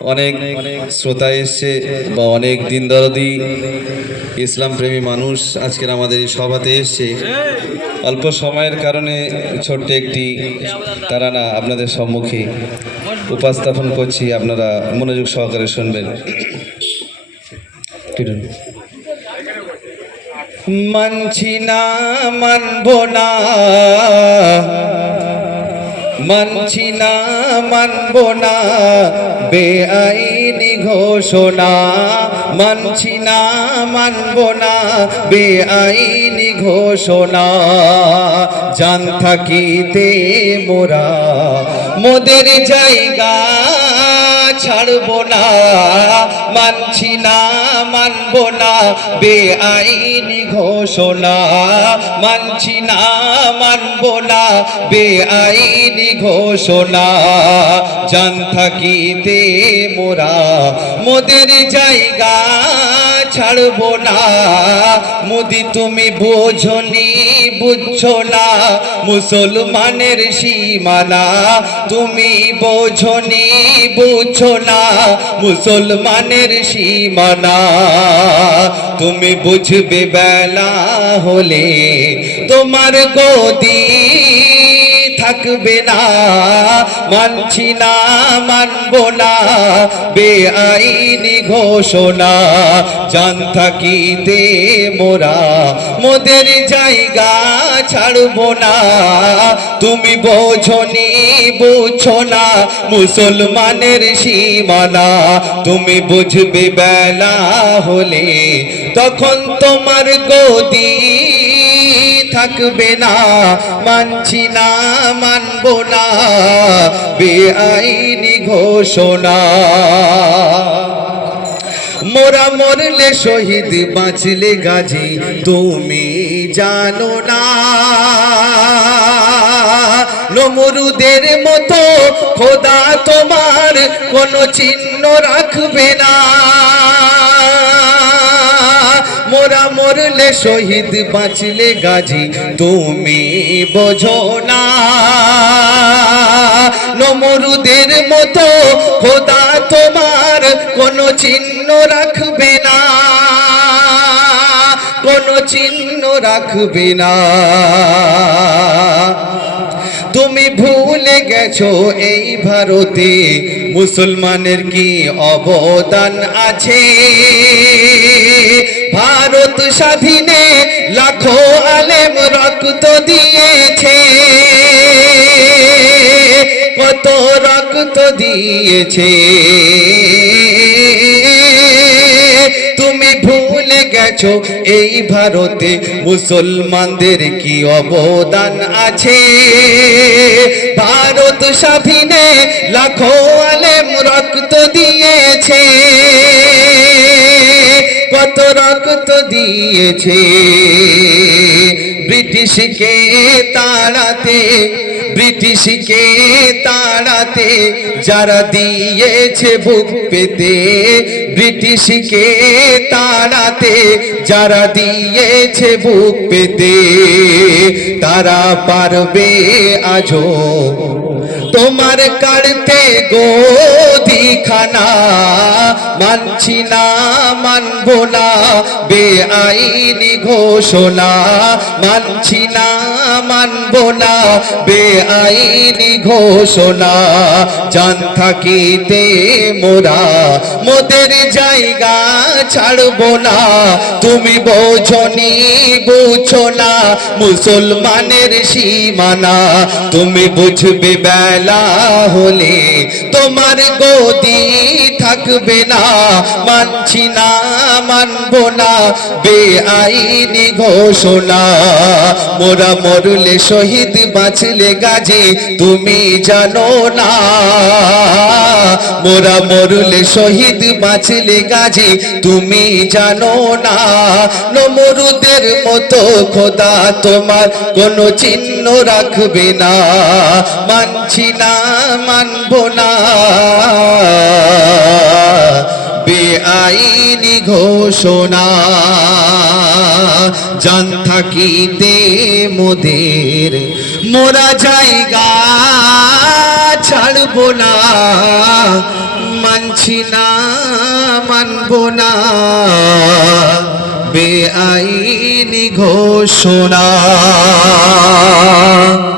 অনেক শ্রোতা এসছে বা অনেক দিন দরদি ইসলাম প্রেমী মানুষ আজকের আমাদের এই সভাতে এসছে। অল্প সময়ের কারণে ছোট্ট একটি তারানা আপনাদের সম্মুখে উপস্থাপন করছি, আপনারা মনোযোগ সহকারে শুনবেন। মানছি না, মানব না। মানছি না, মানব না, বেআইনি ঘোষণা। মানছি না, মানব না, বেআইনি ঘোষণা। জান থাকিতে মোরা, মোদের জায়গা ছাড়ব না, মানছি না, মানব না, বেআইনি ঘোষণা। মানছি না, মানব না, বেআইনি ঘোষণা। জান থাকিতে মোরা, মোদের জায়গা ছাড়ব না। মোদি তুমি বোঝনি, বুঝছ না, মুসলমানের সীমানা। তুমি বোঝনি বুঝছ না মুসলমানের সীমানা। তুমি বুঝবে বেলা হলে তোমার গদি থাকবে না। মানছি না, মানব না। বেআইনি ঘোষণা, জান থাকিতে মোরা। মোদের জায়গা ছাড়ব না। তুমি বোঝনি বুঝছ না। মুসলমানের সীমানা, তুমি বুঝবে বেলা হলে। তখন তোমার গদি থাকবে না, মানছি না, মানব না, বেআইনি ঘোষণা। মোরা মরলে শহীদ, বাঁচলে গাজী, তুমি জানো না। নমরুদের মতো খোদা তোমার, কোনো চিহ্ন রাখবে না। মোরা মরলে শহীদ বাঁচলে গাজী। তুমি বোঝো না। নমরুদের মতো খোদা তোমার কোনো চিহ্ন রাখবে না। কোনো চিহ্ন রাখবে না। তুমি ভুলে গেছো এই ভারতে মুসলমানের কি অবদান আছে? ভারত স্বাধীনে লাখো আলেম রক্ত দিয়েছে। কত রক্ত দিয়েছে। গেছো এই ভারতে, মুসলমানদের কি অবদান আছে? ভারত স্বাধীনে লাখো আলেম রক্ত দিয়েছে। কত রক্ত দিয়েছে। ব্রিটিশকে তাড়াতে ব্রিটিশকে তাড়াতে, যারা দিয়েছে বুক পেতে, ব্রিটিশকে তাড়াতে, যারা দিয়েছে বুক পেতে, তারা পারবে আজও তোমার কাড়তে গোদিখানা, মানছি না, মানব না, বেআইনি ঘোষণা। মানছি না, মানব না, বেআইনি ঘোষণা। জান থাকিতে মোরা, মোদের জায়গা ছাড়ব না। তুমি বোঝনি বুঝো না মুসলমানের সীমানা। তুমি বুঝবে বেলা হলে তোমার গতি থাকবে না মানছি না মানব না বেআইনি ঘোষণা। মোরা মরলে শহীদ বাঁচলে গাজী, তুমি জানো না। মোরা মরলে শহীদ বাঁচলে গাজী, তুমি জানো না। নমরুদের মতো খোদা তোমার কোনো চিহ্ন রাখবে না। মানছি না, মানব না। বেআইনি ঘোষণা, জান থাকিতে মোদের মোরা জায়গা ছাড়ব না মানছি না মানব না। বেআইনি ঘোষণা।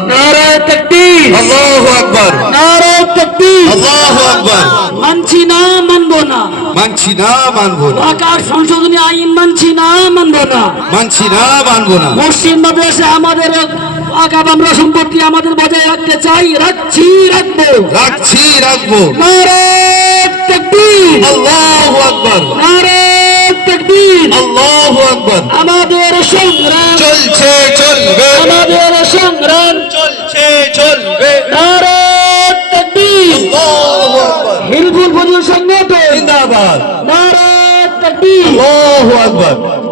নারে তাকবীর। আল্লাহু আকবার। নারে তাকবীর। আল্লাহু আকবার। মানছি না মানবো না। মানছি না মানব না। আকাশ সংশোধনী আইন মানছি না মানবো না। মানছি না মানব না। মসজিদ মাদ্রাসা আমাদের আগাম আমরা সম্পত্তি আমাদের বজায় রাখতে চাই রাখছি রাখব। রাখছি রাখব। নারে তাকবীর। আল্লাহু আকবার। নারে তাকবীর। আল্লাহু আকবার। আমাদের সংগ্রাম। চলছে চলবে। আমাদের সংগ্রাম। চলছে চলবে। নারে তাকবীর। আল্লাহু আকবার। হিলফুল ফজল সংগঠন। জিন্দাবাদ। নারে তাকবীর। আল্লাহু আকবার।